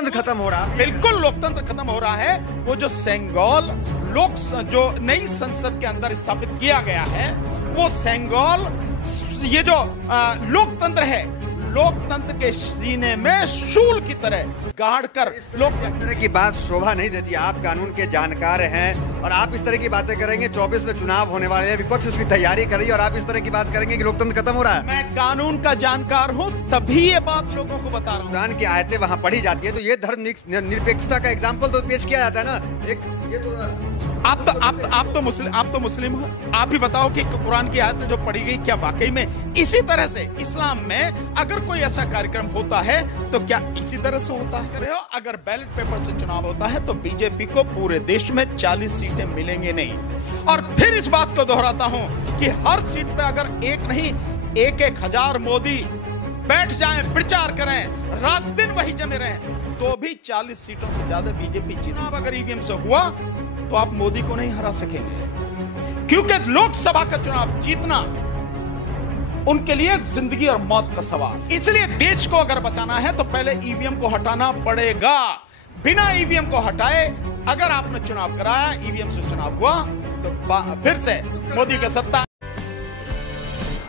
लोकतंत्र खत्म हो रहा है। बिल्कुल लोकतंत्र खत्म हो रहा है। वो जो सेंगोल जो नई संसद के अंदर स्थापित किया गया है, वो सेंगोल ये जो लोकतंत्र है, लोकतंत्र के सीने में शूल की तरह गाड़ कर लोग इस तरह की बात शोभा नहीं देती। आप कानून के जानकार हैं और आप इस तरह की बातें करेंगे। 24 में चुनाव होने वाले हैं, विपक्ष उसकी तैयारी कर रही है और आप इस तरह की बात करेंगे कि लोकतंत्र खत्म हो रहा है। मैं कानून का जानकार हूं, तभी ये बात लोगों को बता रहा हूं। कुरान की आयतें वहां पढ़ी जाती है, तो ये धर्म निरपेक्षता का एग्जाम्पल तो पेश किया जाता है ना। ये तो आप तो मुस्लिम हो, आप ही बताओ कि कुरान की आयत जो पढ़ी गई क्या वाकई में इसी तरह से इस्लाम में अगर कोई ऐसा कार्यक्रम होता है तो क्या इसी तरह से होता है? अगर बैलेट पेपर से चुनाव होता है तो बीजेपी को पूरे देश में 40 सीटें मिलेंगे नहीं। और फिर इस बात को दोहराता हूं कि हर सीट पे अगर एक नहीं 1,000 मोदी बैठ जाएं, प्रचार करें, रात दिन वही जमे रहें, तो भी 40 सीटों से ज्यादा बीजेपी चुनाव अगर ईवीएम से हुआ तो आप मोदी को नहीं हरा सकेंगे, क्योंकि लोकसभा का चुनाव जीतना उनके लिए जिंदगी और मौत का सवाल। इसलिए देश को अगर बचाना है तो पहले ईवीएम को हटाना पड़ेगा। बिना ईवीएम को हटाए अगर आपने चुनाव कराया, ईवीएम से चुनाव हुआ, तो फिर से मोदी का सत्ता।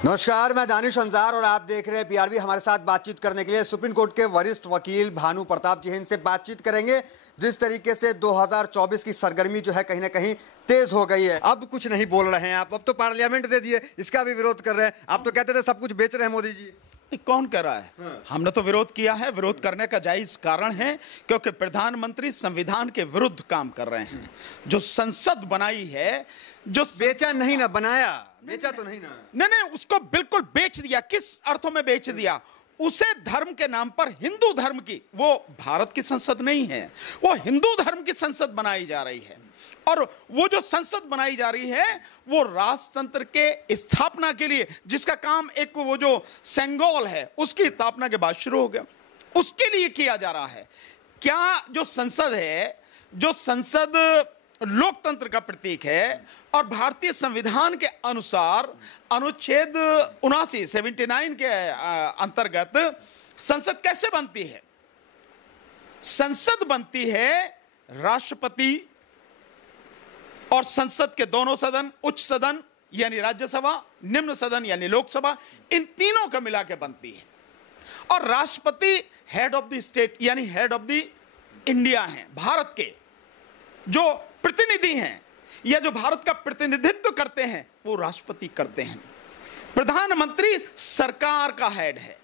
नमस्कार, मैं दानिश अंजार और आप देख रहे हैं पीआरबी। हमारे साथ बातचीत करने के लिए सुप्रीम कोर्ट के वरिष्ठ वकील भानु प्रताप जी हैं। इनसे बातचीत करेंगे जिस तरीके से 2024 की सरगर्मी जो है कहीं ना कहीं तेज हो गई है। अब कुछ नहीं बोल रहे हैं आप, अब तो पार्लियामेंट दे दिए, इसका भी विरोध कर रहे हैं। आप तो कहते थे सब कुछ बेच रहे हैं मोदी जी। कौन कह रहा है? हमने तो विरोध किया है। विरोध करने का जायज कारण है क्योंकि प्रधानमंत्री संविधान के विरुद्ध काम कर रहे हैं। जो संसद बनाई है, जो बेचा नहीं ना, बनाया, बेचा तो नहीं ना। नहीं, उसको बिल्कुल बेच दिया। किस अर्थों में बेच दिया? उसे धर्म के नाम पर हिंदू धर्म की, वो भारत की संसद नहीं है, वो हिंदू धर्म की संसद बनाई जा रही है। और वो जो संसद बनाई जा रही है वो राष्ट्रतंत्र के स्थापना के लिए, जिसका काम एक वो जो सेंगोल है उसकी स्थापना के बाद शुरू हो गया, उसके लिए किया जा रहा है। क्या जो संसद है, जो संसद लोकतंत्र का प्रतीक है और भारतीय संविधान के अनुसार अनुच्छेद 79 के अंतर्गत संसद कैसे बनती है? संसद बनती है राष्ट्रपति और संसद के दोनों सदन, उच्च सदन यानी राज्यसभा, निम्न सदन यानी लोकसभा, इन तीनों का मिला के बनती है। और राष्ट्रपति हेड ऑफ द स्टेट यानी हेड ऑफ द इंडिया हैं, भारत के जो प्रतिनिधि हैं या जो भारत का प्रतिनिधित्व करते हैं वो राष्ट्रपति करते हैं। प्रधानमंत्री सरकार का हेड है,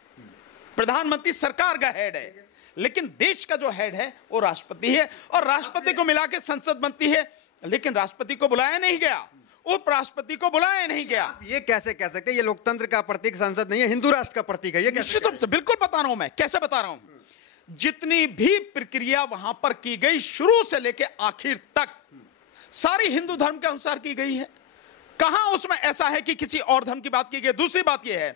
प्रधानमंत्री सरकार का हेड है, लेकिन देश का जो हेड है वो राष्ट्रपति है। और राष्ट्रपति को मिला के संसद बनती है, लेकिन राष्ट्रपति को बुलाया नहीं गया, उपराष्ट्रपति को बुलाया नहीं गया। ये कैसे कह सकते? ये लोकतंत्र का प्रतीक संसद नहीं है, हिंदू राष्ट्र का प्रतीक है। ये निश्चित रूप से, बिल्कुल बता रहा हूं मैं, कैसे बता रहा हूं। जितनी भी प्रक्रिया वहां पर की गई शुरू से लेकर आखिर तक सारी हिंदू धर्म के अनुसार की गई है। कहां उसमें ऐसा है कि किसी और धर्म की बात की गई? दूसरी बात यह है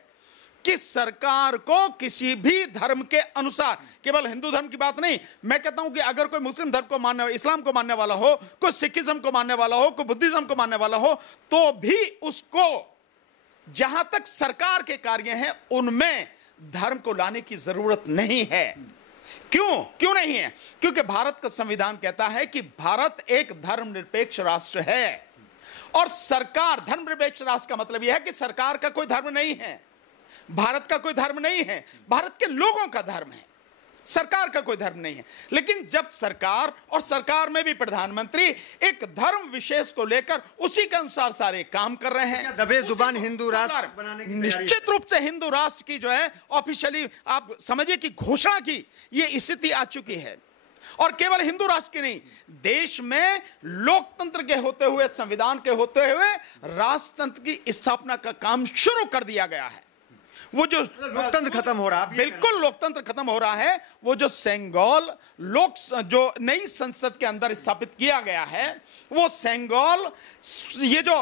कि सरकार को किसी भी धर्म के अनुसार, केवल हिंदू धर्म की बात नहीं, मैं कहता हूं कि अगर कोई मुस्लिम धर्म को मानने, इस्लाम को मानने वाला हो, कोई सिखिज्म को मानने वाला हो, कोई बुद्धिज्म को मानने वाला हो, तो भी उसको जहां तक सरकार के कार्य हैं उनमें धर्म को लाने की जरूरत नहीं है। क्यों नहीं है? क्योंकि भारत का संविधान कहता है कि भारत एक धर्मनिरपेक्ष राष्ट्र है। और सरकार, धर्मनिरपेक्ष राष्ट्र का मतलब यह है कि सरकार का कोई धर्म नहीं है, भारत का कोई धर्म नहीं है, भारत के लोगों का धर्म है, सरकार का कोई धर्म नहीं है। लेकिन जब सरकार, और सरकार में भी प्रधानमंत्री एक धर्म विशेष को लेकर उसी के अनुसार सारे काम कर रहे हैं, दबे जुबान हिंदू राष्ट्र बनाने की निश्चित रूप से हिंदू राष्ट्र की जो है ऑफिशियली आप समझिए कि घोषणा की ये स्थिति आ चुकी है। और केवल हिंदू राष्ट्र की नहीं, देश में लोकतंत्र के होते हुए, संविधान के होते हुए राष्ट्रतंत्र की स्थापना का काम शुरू कर दिया गया है। वो जो लोकतंत्र खत्म हो रहा है, बिल्कुल लोकतंत्र खत्म हो रहा है। वो जो सेंगोल जो नई संसद के अंदर स्थापित किया गया है, वो सेंगोल ये जो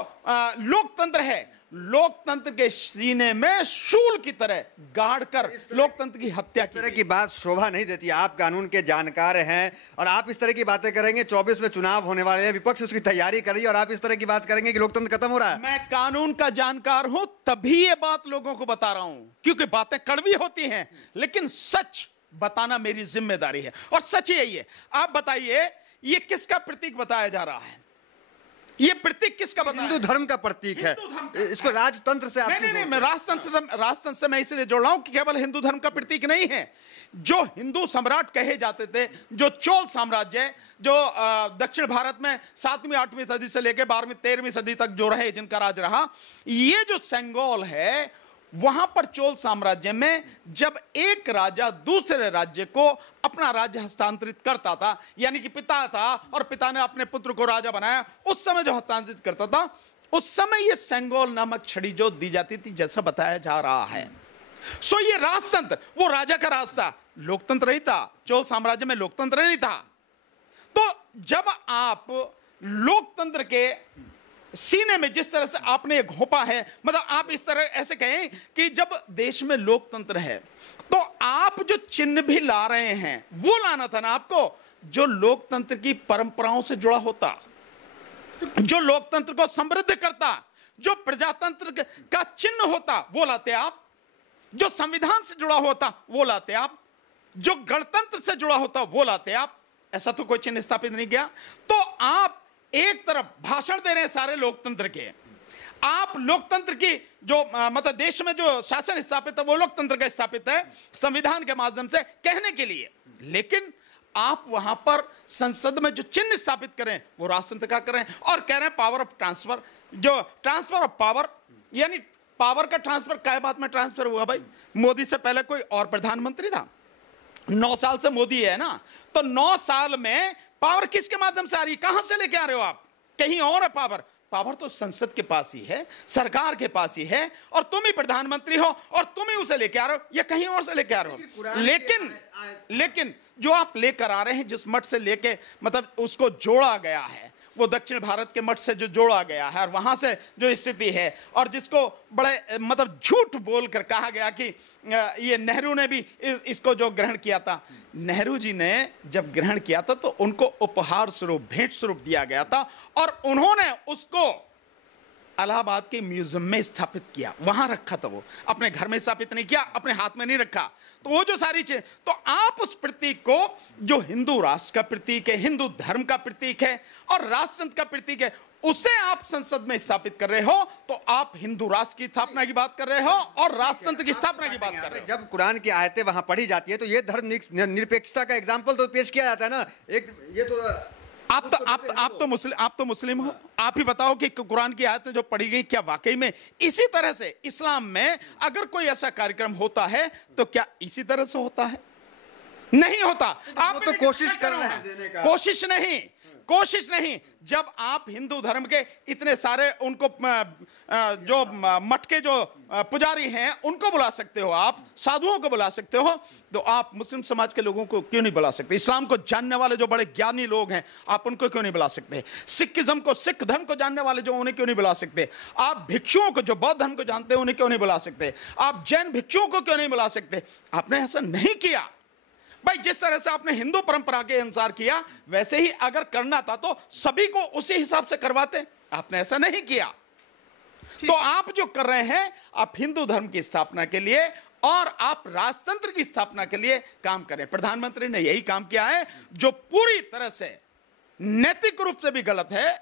लोकतंत्र है, लोकतंत्र के सीने में शूल की तरह गाड़ कर लोकतंत्र की हत्या की। इस तरह की बात शोभा नहीं देती। आप कानून के जानकार हैं और आप इस तरह की बातें करेंगे। 24 में चुनाव होने वाले हैं, विपक्ष उसकी तैयारी कर रही है और आप इस तरह की बात करेंगे कि लोकतंत्र खत्म हो रहा है। मैं कानून का जानकार हूं, तभी ये बात लोगों को बता रहा हूं, क्योंकि बातें कड़वी होती हैं लेकिन सच बताना मेरी जिम्मेदारी है। और सच यही है। आप बताइए ये किसका प्रतीक बताया जा रहा है? ये प्रतीक किसका बताया? हिंदू धर्म का प्रतीक है। इसको राजतंत्र से आप नहीं, मैं राजतंत्र से मैं इसलिए जोड़ रहा हूं कि केवल हिंदू धर्म का प्रतीक नहीं है। जो हिंदू सम्राट कहे जाते थे, जो चोल साम्राज्य, जो दक्षिण भारत में 7वीं 8वीं सदी से लेकर 12वीं 13वीं सदी तक जो रहे, जिनका राज रहा, ये जो सेंगोल है, वहां पर चोल साम्राज्य में जब एक राजा दूसरे राज्य को अपना राज्य हस्तांतरित करता था, यानी कि पिता था और पिता ने अपने पुत्र को राजा बनाया, उस समय जो हस्तांतरित करता था, उस समय ये सेंगोल नामक छड़ी जो दी जाती थी, जैसा बताया जा रहा है। सो ये राजतंत्र, वो राजा का राज था, लोकतंत्र नहीं था। चोल साम्राज्य में लोकतंत्र नहीं था। तो जब आप लोकतंत्र के सीने में जिस तरह से आपने घोंपा है, मतलब आप इस तरह ऐसे कहें कि जब देश में लोकतंत्र है तो आप जो चिन्ह भी ला रहे हैं वो लाना था ना आपको, जो लोकतंत्र की परंपराओं से जुड़ा होता, जो लोकतंत्र को समृद्ध करता, जो प्रजातंत्र का चिन्ह होता वो लाते आप, जो संविधान से जुड़ा होता वो लाते आप, जो गणतंत्र से जुड़ा होता वो लाते आप। ऐसा तो कोई चिन्ह स्थापित नहीं किया। तो आप एक तरफ भाषण दे रहे हैं सारे लोकतंत्र के, आप लोकतंत्र की जो मतलब देश में जो शासन स्थापित है वो लोकतंत्र का स्थापित है संविधान के माध्यम से कहने के लिए, लेकिन आप वहां पर संसद में जो चिन्ह स्थापित करें वो राजतंत्र का करें और कह रहे हैं पावर ऑफ ट्रांसफर, जो ट्रांसफर ऑफ पावर, यानी पावर का ट्रांसफर काय बात में ट्रांसफर हुआ भाई? मोदी से पहले कोई और प्रधानमंत्री था, 9 साल से मोदी है ना, तो 9 साल में पावर किसके माध्यम से आ रही है? कहां से लेके आ रहे हो आप? कहीं और है पावर? पावर तो संसद के पास ही है, सरकार के पास ही है, और तुम ही प्रधानमंत्री हो और तुम ही उसे लेके आ रहे हो, या कहीं और से लेके आ रहे हो? लेकिन जो आप लेकर आ रहे हैं, जिस मठ से लेके मतलब उसको जोड़ा गया है, वो दक्षिण भारत के मठ से जो जोड़ा गया है और वहां से जो स्थिति है, और जिसको बड़े मतलब झूठ बोलकर कहा गया कि ये नेहरू ने भी इसको जो ग्रहण किया था, नेहरू जी ने जब ग्रहण किया था तो उनको उपहार स्वरूप, भेंट स्वरूप दिया गया था, और उन्होंने उसको इलाहाबाद के म्यूजियम में स्थापित किया, वहां रखा था। वो अपने घर में स्थापित नहीं किया, अपने हाथ में नहीं रखा। तो वो जो सारी चीज, तो आप उस प्रतीक को जो हिंदू राष्ट्र का प्रतीक है, हिंदू धर्म का प्रतीक है और राष्ट्रतंत्र का प्रतीक है, उसे आप संसद में स्थापित कर रहे हो, तो आप हिंदू राष्ट्र की स्थापना की बात कर रहे हो और राष्ट्रतंत्र की स्थापना की बात कर रहे हो। जब कुरान की आयतें वहां पढ़ी जाती है तो ये धर्म निरपेक्षता का एग्जाम्पल तो पेश किया जाता है ना। एक ये तो आप तो मुस्लिम हो, आप ही बताओ कि कुरान की आयतें जो पढ़ी गई क्या वाकई में इसी तरह से इस्लाम में अगर कोई ऐसा कार्यक्रम होता है तो क्या इसी तरह से होता है? नहीं होता। आप तो कोशिश कर रहे हैं देने का। कोशिश नहीं। जब आप हिंदू धर्म के इतने सारे उनको जो मठ के जो पुजारी हैं उनको बुला सकते हो, आप साधुओं को बुला सकते हो, तो आप मुस्लिम समाज के लोगों को क्यों नहीं बुला सकते? इस्लाम को जानने वाले जो बड़े ज्ञानी लोग हैं, आप उनको क्यों नहीं बुला सकते? सिखिज्म को, सिख धर्म को जानने वाले जो, उन्हें क्यों नहीं बुला सकते? आप भिक्षुओं को जो बौद्ध धर्म को जानते हैं, उन्हें क्यों नहीं बुला सकते? आप जैन भिक्षुओं को क्यों नहीं बुला सकते? आपने ऐसा नहीं किया भाई। जिस तरह से आपने हिंदू परंपरा के अनुसार किया, वैसे ही अगर करना था तो सभी को उसी हिसाब से करवाते। आपने ऐसा नहीं किया। तो आप जो कर रहे हैं, आप हिंदू धर्म की स्थापना के लिए और आप राजतंत्र की स्थापना के लिए काम करें। प्रधानमंत्री ने यही काम किया है, जो पूरी तरह से नैतिक रूप से भी गलत है,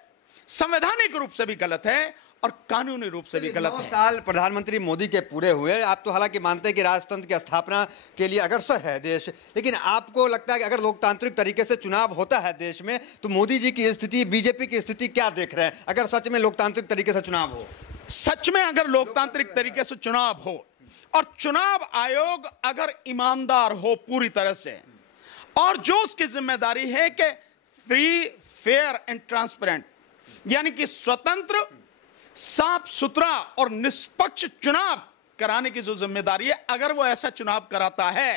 संवैधानिक रूप से भी गलत है और कानूनी रूप से भी गलत है। 9 साल प्रधानमंत्री मोदी के पूरे हुए। आप तो हालांकि मानते हैं कि राजतंत्र की स्थापना के लिए अग्रसर है देश, लेकिन आपको लगता है कि अगर लोकतांत्रिक तरीके से चुनाव होता है देश में, तो मोदी जी की स्थिति, बीजेपी की स्थिति क्या देख रहे हैं? अगर सच में लोकतांत्रिक तरीके से चुनाव हो, सच में अगर लोकतांत्रिक तरीके से चुनाव हो और चुनाव आयोग अगर ईमानदार हो पूरी तरह से, और जो उसकी जिम्मेदारी है कि फ्री, फेयर एंड ट्रांसपेरेंट, यानी कि स्वतंत्र, साफ सुथरा और निष्पक्ष चुनाव कराने की जो जिम्मेदारी है, अगर वो ऐसा चुनाव कराता है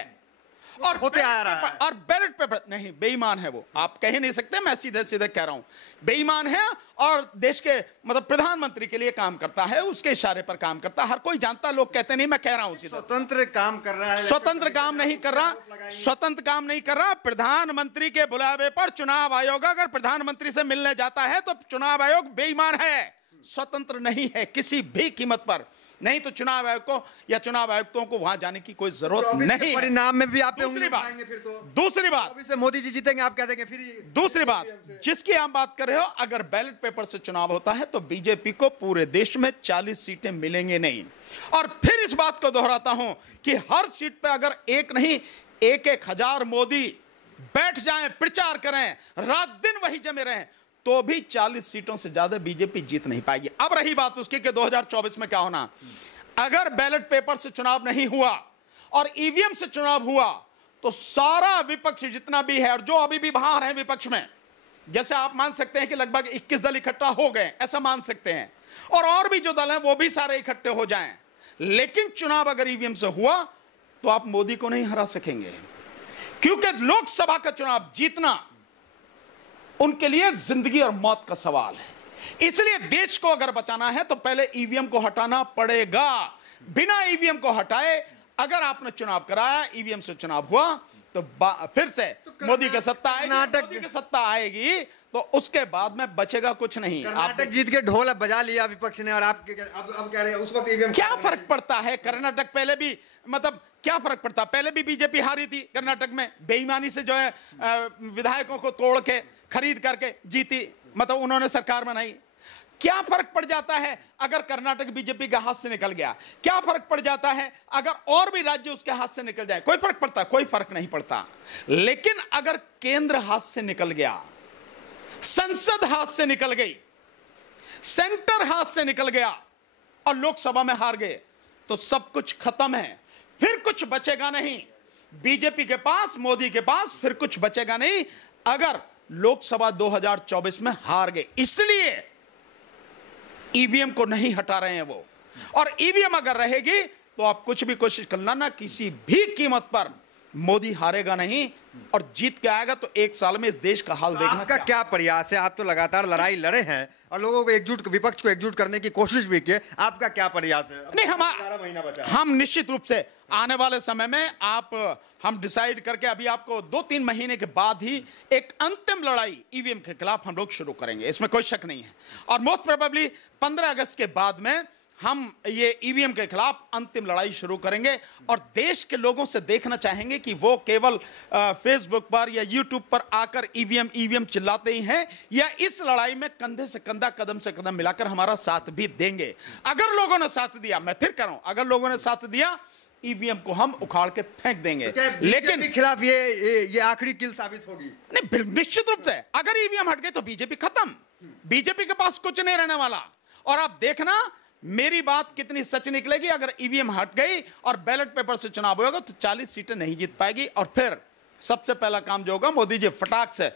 और होते आ रहा है, और बैलेट पेपर नहीं, बेईमान है वो। आप कह नहीं सकते, मैं सीधे सीधे कह रहा हूं, बेईमान है और देश के मतलब प्रधानमंत्री के लिए काम करता है, उसके इशारे पर काम करता है। हर कोई जानता, लोग कहते नहीं, मैं कह रहा हूं सीधे। स्वतंत्र काम कर रहा है, स्वतंत्र काम नहीं कर रहा, स्वतंत्र काम नहीं कर रहा। प्रधानमंत्री के बुलावे पर चुनाव आयोग अगर प्रधानमंत्री से मिलने जाता है तो चुनाव आयोग बेईमान है, स्वतंत्र नहीं है किसी भी कीमत पर। नहीं तो चुनाव आयोग को या चुनाव आयुक्तों को वहां जाने की कोई जरूरत नहीं है। परिणाम में भी आप दूसरी बात, फिर तो दूसरी बात, से मोदी जी जीतेंगे आप कह देंगे फिर दूसरी बात जिसकी आप बात कर रहे हो, अगर बैलेट पेपर से चुनाव होता है तो बीजेपी को पूरे देश में 40 सीटें मिलेंगे नहीं। और फिर इस बात को दोहराता हूं कि हर सीट पे अगर एक नहीं 1,000 मोदी बैठ जाएं, प्रचार करें, रात दिन वही जमे रहें, तो भी 40 सीटों से ज्यादा बीजेपी जीत नहीं पाएगी। अब रही बात उसकी कि 2024 में क्या होना, अगर बैलेट पेपर से चुनाव नहीं हुआ और ईवीएम से चुनाव हुआ तो सारा विपक्ष जितना भी है और जो अभी भी बाहर है विपक्ष में, जैसे आप मान सकते हैं कि लगभग 21 दल इकट्ठा हो गए, ऐसा मान सकते हैं, और भी जो दल हैं वो भी सारे इकट्ठे हो जाएं, लेकिन चुनाव अगर ईवीएम से हुआ तो आप मोदी को नहीं हरा सकेंगे, क्योंकि लोकसभा का चुनाव जीतना उनके लिए जिंदगी और मौत का सवाल है। इसलिए देश को अगर बचाना है तो पहले ईवीएम को हटाना पड़ेगा। बिना ईवीएम को हटाए अगर आपने चुनाव कराया, ईवीएम से चुनाव हुआ तो फिर से मोदी की सत्ता आएगी, मोदी की सत्ता आएगी तो उसके बाद में बचेगा कुछ नहीं। कर्नाटक जीत के ढोल बजा लिया विपक्ष ने और आप अब कह रहे हैं उस वक्त ईवीएम। क्या फर्क पड़ता है? कर्नाटक पहले भी, मतलब क्या फर्क पड़ता, पहले भी बीजेपी हारी थी कर्नाटक में, बेईमानी से जो है विधायकों को तोड़ के खरीद करके जीती, मतलब उन्होंने सरकार बनाई। क्या फर्क पड़ जाता है अगर कर्नाटक बीजेपी के हाथ से निकल गया? क्या फर्क पड़ जाता है अगर और भी राज्य उसके हाथ से निकल जाए? कोई फर्क पड़ता? कोई फर्क नहीं पड़ता। लेकिन अगर केंद्र हाथ से निकल गया, संसद हाथ से निकल गई, सेंटर हाथ से निकल गया और लोकसभा में हार गए तो सब कुछ खत्म है, फिर कुछ बचेगा नहीं। बीजेपी के पास, मोदी के पास फिर कुछ बचेगा नहीं अगर लोकसभा 2024 में हार गए। इसलिए ईवीएम को नहीं हटा रहे हैं वो, और ईवीएम अगर रहेगी तो आप कुछ भी कोशिश करना ना, किसी भी कीमत पर मोदी हारेगा नहीं और जीत के आएगा। तो एक साल में इस देश का हाल देखना। आपका क्या प्रयास है? आप तो लगातार लड़ाई लड़े हैं और लोगों को एकजुट, विपक्ष को एकजुट करने की कोशिश भी की, आपका क्या प्रयास है? नहीं, 11 महीना बचा है। हम निश्चित रूप से आने वाले समय में हम डिसाइड करके अभी आपको 2-3 महीने के बाद ही एक अंतिम लड़ाई ईवीएम के खिलाफ हम लोग शुरू करेंगे, इसमें कोई शक नहीं है। और मोस्ट प्रोबेबली 15 अगस्त के बाद में हम ये ईवीएम के खिलाफ अंतिम लड़ाई शुरू करेंगे और देश के लोगों से देखना चाहेंगे कि वो केवल फेसबुक पर या यूट्यूब पर आकर ईवीएम ईवीएम चिल्लाते ही हैं या इस लड़ाई में कंधे से कंधा, कदम से कदम मिलाकर हमारा साथ भी देंगे। अगर लोगों ने साथ दिया, मैं फिर कह रहा हूं, अगर लोगों ने साथ दिया, ईवीएम को हम उखाड़ के फेंक देंगे। तो लेकिन खिलाफ ये आखिरी किल साबित होगी? नहीं, निश्चित रूप से अगर ईवीएम हट गए तो बीजेपी खत्म, बीजेपी के पास कुछ नहीं रहने वाला। और आप देखना मेरी बात कितनी सच निकलेगी। अगर ईवीएम हट गई और बैलेट पेपर से चुनाव होगा तो 40 सीटें नहीं जीत पाएगी। और फिर सबसे पहला काम जो होगा, मोदी जी फटाक से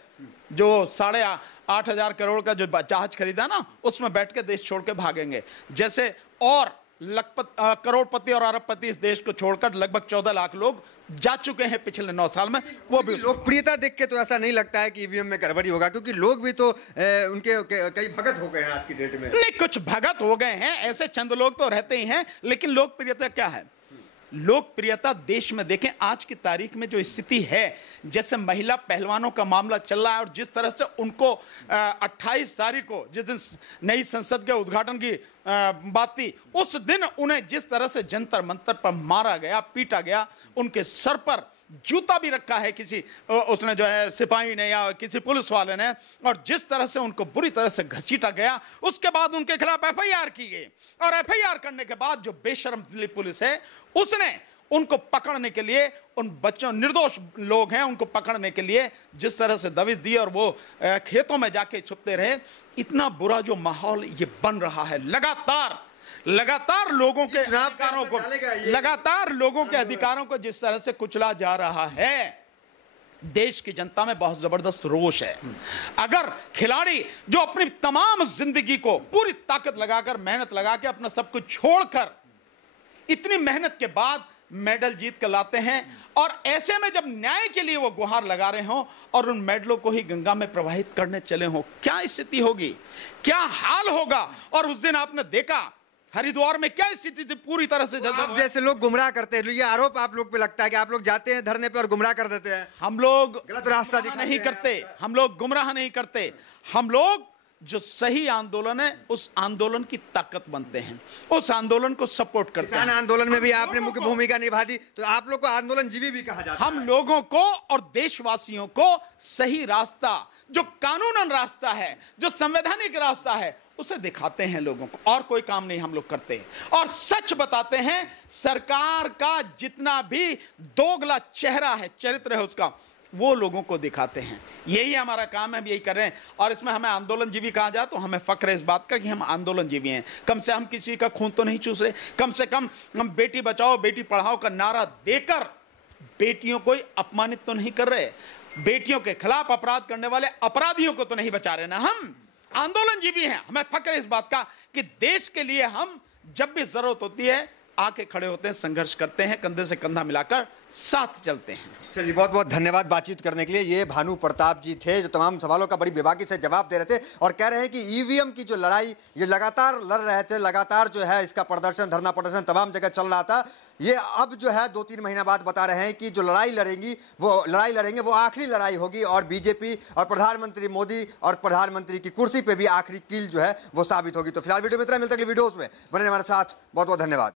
जो 8,500 करोड़ का जो जहाज खरीदा ना, उसमें बैठ के देश छोड़ के भागेंगे। जैसे और करोड़पति और अरबपति इस देश को छोड़कर लगभग 14 लाख लोग जा चुके हैं पिछले 9 साल में। वो भी लोकप्रियता देख के तो ऐसा नहीं लगता है कि ईवीएम में गड़बड़ी होगा, क्योंकि लोग भी तो उनके कई भगत हो गए हैं आज की डेट में। नहीं, कुछ भगत हो गए हैं, ऐसे चंद लोग तो रहते ही हैं, लेकिन लोकप्रियता क्या है? लोकप्रियता देश में देखें आज की तारीख में जो स्थिति है, जैसे महिला पहलवानों का मामला चल रहा है और जिस तरह से उनको 28 तारीख को जिस दिन नई संसद के उद्घाटन की बात थी, उस दिन उन्हें जिस तरह से जंतर मंतर पर मारा गया, पीटा गया, उनके सर पर जूता भी रखा है किसी उसने जो है सिपाही ने या किसी पुलिस वाले ने, और जिस तरह से उनको बुरी तरह से घसीटा गया, उसके बाद उनके खिलाफ एफआईआर की गई। और एफआईआर करने के बाद जो बेशर्म दिल्ली पुलिस है उसने उनको पकड़ने के लिए, उन बच्चों, निर्दोष लोग हैं, उनको पकड़ने के लिए जिस तरह से दबिश दी और वो खेतों में जाके छुपते रहे। इतना बुरा जो माहौल ये बन रहा है, लगातार लोगों के अधिकारों को, लगातार लोगों के अधिकारों को जिस तरह से कुचला जा रहा है, देश की जनता में बहुत जबरदस्त रोष है। अगर खिलाड़ी जो अपनी तमाम जिंदगी को पूरी ताकत लगाकर, मेहनत लगा के, अपना सब कुछ छोड़कर इतनी मेहनत के बाद मेडल जीत कर लाते हैं, और ऐसे में जब न्याय के लिए वो गुहार लगा रहे हो और उन मेडलों को ही गंगा में प्रवाहित करने चले हो, क्या स्थिति होगी, क्या हाल होगा? और उस दिन आपने देखा हरिद्वार में क्या स्थिति थी, पूरी तरह से जैसे लोग गुमराह करते हैं। ये आरोप आप लोग पे लगता है कि आप लोग जाते हैं धरने पे और गुमराह कर देते हैं। हम लोग गलत रास्ता नहीं करते, हम लोग गुमराह नहीं करते, हम लोग जो सही आंदोलन है उस आंदोलन की ताकत बनते हैं, उस आंदोलन को सपोर्ट करते किसान हैं। आंदोलन में भी आपने मुख्य भूमिका निभा दी, तो आप लोग को आंदोलनजीवी भी कहा जाता है। हम लोगों को और देशवासियों को सही रास्ता, जो कानूनन रास्ता है, जो संवैधानिक रास्ता है, उसे दिखाते हैं लोगों को, और कोई काम नहीं हम लोग करते हैं। और सच बताते हैं, सरकार का जितना भी दोगला चेहरा है, चरित्र है उसका, वो लोगों को दिखाते हैं। यही हमारा काम है, हम यही कर रहे हैं। और इसमें हमें आंदोलनजीवी कहा जाए तो हमें फक्र है इस बात का कि हम आंदोलनजीवी हैं। कम से हम किसी का खून तो नहीं चूस रहे, कम से कम हम बेटी बचाओ बेटी पढ़ाओ का नारा देकर बेटियों को अपमानित तो नहीं कर रहे, बेटियों के खिलाफ अपराध करने वाले अपराधियों को तो नहीं बचा रहे ना। हम आंदोलनजीवी हैं, हमें फक्र है इस बात का कि देश के लिए हम जब भी जरूरत होती है आके खड़े होते हैं, संघर्ष करते हैं, कंधे से कंधा मिलाकर साथ चलते हैं। चलिए, बहुत बहुत धन्यवाद बातचीत करने के लिए। ये भानु प्रताप जी थे जो तमाम सवालों का बड़ी बेबाकी से जवाब दे रहे थे और कह रहे हैं कि ईवीएम की जो लड़ाई ये लगातार लड़ रहे थे, लगातार जो है इसका प्रदर्शन, धरना प्रदर्शन तमाम जगह चल रहा था। ये अब जो है 2-3 महीना बाद बता रहे हैं कि जो लड़ाई लड़ेंगे वो आखिरी लड़ाई होगी और बीजेपी और प्रधानमंत्री मोदी और प्रधानमंत्री की कुर्सी पे भी आखिरी कील जो है वो साबित होगी। तो फिलहाल वीडियो में इतना, मिलता है अगली वीडियोस में। बने रहिए हमारे साथ, बहुत बहुत धन्यवाद।